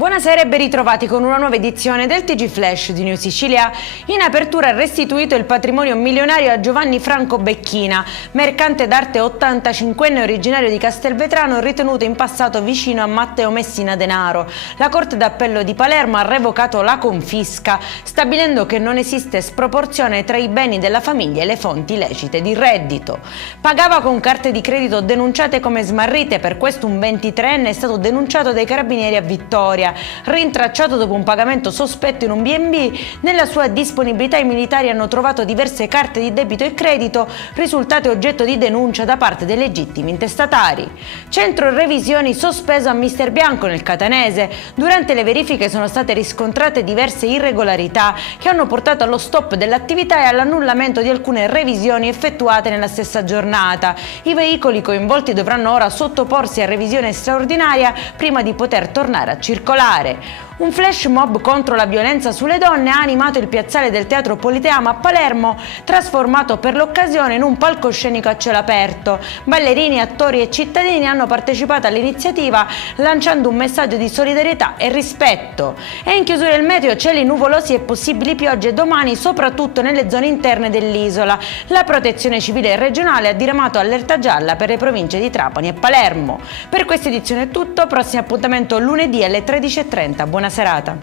Buonasera e ben ritrovati con una nuova edizione del TG Flash di New Sicilia. In apertura è restituito il patrimonio milionario a Giovanni Franco Becchina, mercante d'arte 85enne originario di Castelvetrano, ritenuto in passato vicino a Matteo Messina Denaro. La Corte d'Appello di Palermo ha revocato la confisca, stabilendo che non esiste sproporzione tra i beni della famiglia e le fonti lecite di reddito. Pagava con carte di credito denunciate come smarrite, per questo un 23enne è stato denunciato dai carabinieri a Vittoria. Rintracciato dopo un pagamento sospetto in un B&B, nella sua disponibilità i militari hanno trovato diverse carte di debito e credito risultate oggetto di denuncia da parte dei legittimi intestatari. Centro revisioni sospeso a Mister Bianco nel Catanese. Durante le verifiche sono state riscontrate diverse irregolarità che hanno portato allo stop dell'attività e all'annullamento di alcune revisioni effettuate nella stessa giornata. I veicoli coinvolti dovranno ora sottoporsi a revisione straordinaria prima di poter tornare a circolare. Un flash mob contro la violenza sulle donne ha animato il piazzale del Teatro Politeama a Palermo, trasformato per l'occasione in un palcoscenico a cielo aperto. Ballerini, attori e cittadini hanno partecipato all'iniziativa lanciando un messaggio di solidarietà e rispetto. E in chiusura il meteo, cieli nuvolosi e possibili piogge domani soprattutto nelle zone interne dell'isola. La Protezione Civile regionale ha diramato allerta gialla per le province di Trapani e Palermo. Per questa edizione è tutto, prossimo appuntamento lunedì alle 13:30. Buona serata.